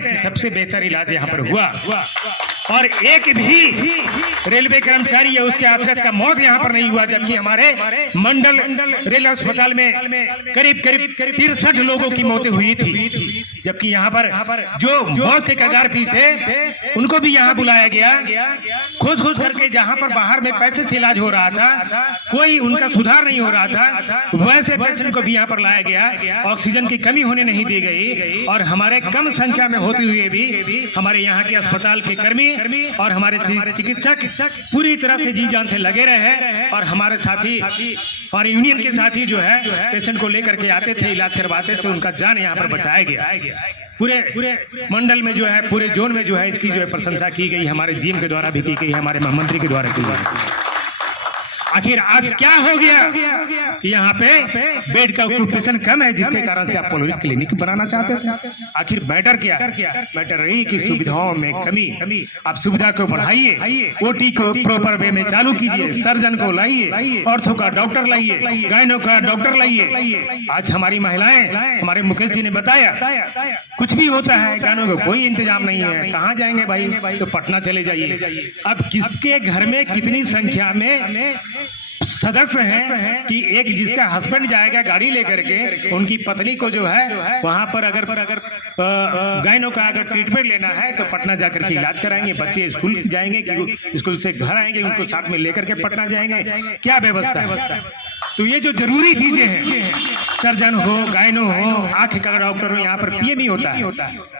कि सबसे बेहतर इलाज यहाँ पर हुआ और एक भी रेलवे कर्मचारी या उसके आश्रित का मौत यहाँ पर नहीं हुआ, जबकि हमारे मंडल रेल अस्पताल में करीब 63 लोगों की मौतें हुई थी। जबकि यहाँ पर जो मौत के कगार पे थे उनको भी यहाँ बुलाया गया, खोज करके जहाँ पर बाहर में पैसे से इलाज हो रहा था, कोई उनका सुधार नहीं हो रहा था, वैसे पेशेंट को भी यहाँ पर लाया गया। ऑक्सीजन की कमी होने नहीं दी गई और हमारे कम संख्या में होते हुए भी हमारे यहाँ के अस्पताल के कर्मी और हमारे चिकित्सक पूरी तरह से जी जान से लगे रहे और हमारे साथी हमारे यूनियन के साथी जो है पेशेंट को लेकर के आते थे, इलाज करवाते थे, उनका जान यहाँ पर बचाया गया। पूरे मंडल में जो है, पूरे जोन में जो है इसकी जो है प्रशंसा की गई, हमारे जीएम के द्वारा भी की गई, हमारे महामंत्री के द्वारा की गई। आखिर आज क्या हो गया कि यहाँ पे बेड का ऑक्यूपेशन कम है, जिसके कारण से आप पॉलिक्लिनिक क्लिनिक बनाना चाहते थे। आखिर मैटर क्या? मैटर रही कि सुविधाओं में कमी। आप सुविधा को बढ़ाइए, ओटी को प्रॉपर वे में चालू कीजिए, सर्जन को लाइए, ऑर्थो का डॉक्टर लाइए, गायनो का डॉक्टर लाइए। आज हमारी महिलाएं, हमारे मुकेश जी ने बताया, कुछ भी होता है गायनो को कोई इंतजाम नहीं है, कहाँ जाएंगे भाई? तो पटना चले जाइए। अब किसके घर में कितनी संख्या में सदस्य हैं कि एक जिसका हस्बैंड जाएगा गाड़ी लेकर के, उनकी पत्नी को जो है वहां पर अगर गायनो का अगर ट्रीटमेंट लेना है तो पटना जाकर के इलाज कराएंगे, बच्चे स्कूल जाएंगे कि स्कूल से घर आएंगे, उनको साथ में लेकर के पटना जाएंगे, क्या व्यवस्था है? तो ये जो जरूरी चीजें हैं, सर्जन हो, गायनो हो, आंख का डॉक्टर हो, यहाँ पर पीएमई होता है,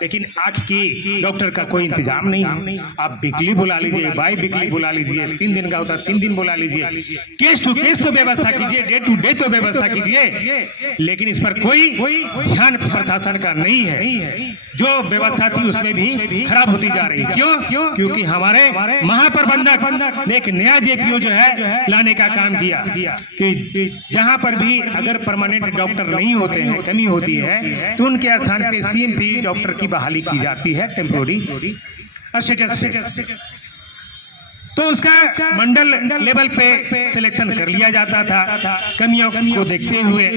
लेकिन आंख की डॉक्टर का कोई इंतजाम नहीं है। आप वीकली बुला लीजिए, बाई वीकली बुला लीजिए, 3 दिन का होता है 3 दिन बुला लीजिए, केस टू केस तो व्यवस्था कीजिए, डे टू डे तो व्यवस्था कीजिए, लेकिन इस पर कोई ध्यान प्रशासन का नहीं है। जो व्यवस्था थी उसमें भी खराब होती जा रही है। क्यों? क्योंकि हमारे महाप्रबंधक ने एक नया जेपीओ जो है लाने का काम किया कि जहां पर भी अगर परमानेंट डॉक्टर नहीं होते हैं, कमी होती है, तो उनके स्थान पे सीएमपी डॉक्टर की बहाली की जाती है, टेम्पोररी स्टेटस। तो उसका मंडल लेवल पे सिलेक्शन कर लिया जाता था, कमियों को देखते हुए,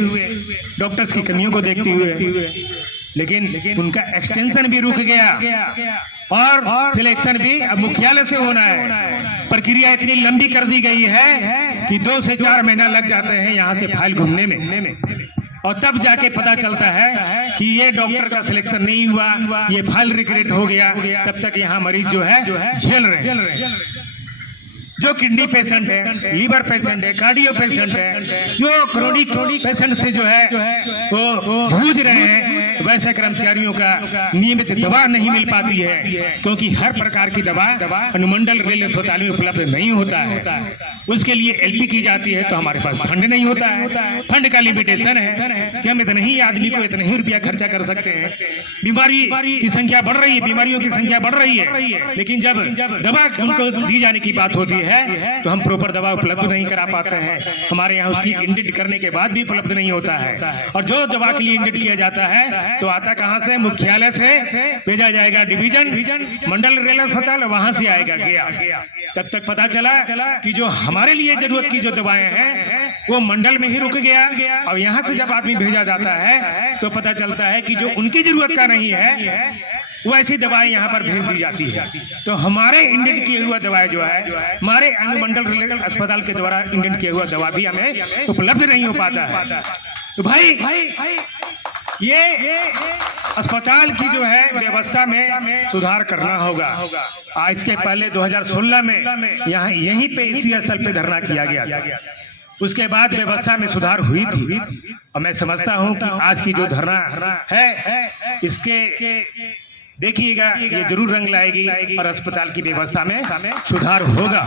डॉक्टर्स की कमियों को देखते हुए, लेकिन उनका एक्सटेंशन भी रुक गया और सिलेक्शन भी अब मुख्यालय से होना है। प्रक्रिया इतनी लंबी कर दी गई है कि 2 से 4 महीना लग जाते हैं यहाँ से फाइल घूमने में, और तब जाके पता चलता है कि ये डॉक्टर का सिलेक्शन नहीं हुआ, ये फाइल रिक्रेट हो गया। तब तक यहाँ मरीज जो है झेल रहे हैं। जो किडनी पेशेंट है, लीवर पेशेंट है, कार्डियो पेशेंट है, जो क्रोनिक पेशेंट से जो है वो जूझ रहे हैं, वैसे कर्मचारियों का नियमित दवा नहीं मिल पाती है, क्योंकि हर प्रकार की दवा अनुमंडल रेल अस्पताल में उपलब्ध नहीं होता है। उसके लिए एलपी की जाती है तो हमारे पास फंड नहीं होता है, फंड का लिमिटेशन है कि हम इतने ही आदमी को इतने ही रुपया खर्चा कर सकते हैं। बीमारी की संख्या बढ़ रही है, बीमारियों की संख्या बढ़ रही है, लेकिन जब दवा उनको दी जाने की बात होती है तो हम प्रॉपर दवा उपलब्ध नहीं करा पाते हैं। हमारे यहाँ उसकी इंडिट करने के बाद भी उपलब्ध नहीं होता है, और जो दवा के लिए इंडिट किया जाता है तो आता कहाँ से? मुख्यालय से भेजा जाएगा डिवीजन मंडल रेल अस्पताल, वहां से आएगा गया। तब तक पता चला कि जो हमारे लिए जरूरत की जो दवाएं हैं वो मंडल में ही रुक गया, और यहाँ से जब आदमी भेजा जाता है तो पता चलता है कि जो उनकी जरूरत का नहीं है वो ऐसी दवाएं यहाँ पर भेज दी जाती है। तो हमारे इंडियन किए हुआ दवाएं जो है, हमारे अनुमंडल रेल अस्पताल के द्वारा इंडियन किया हुआ दवा भी हमें उपलब्ध नहीं हो पाता है। तो भाई ये अस्पताल की जो है व्यवस्था में सुधार करना होगा। आज के पहले 2016 में यहाँ यहीं पे इसी स्थल पे धरना किया गया, उसके बाद व्यवस्था में सुधार हुई थी, और मैं समझता हूँ कि आज की जो धरना है इसके देखिएगा ये जरूर रंग लाएगी और अस्पताल की व्यवस्था में सुधार होगा।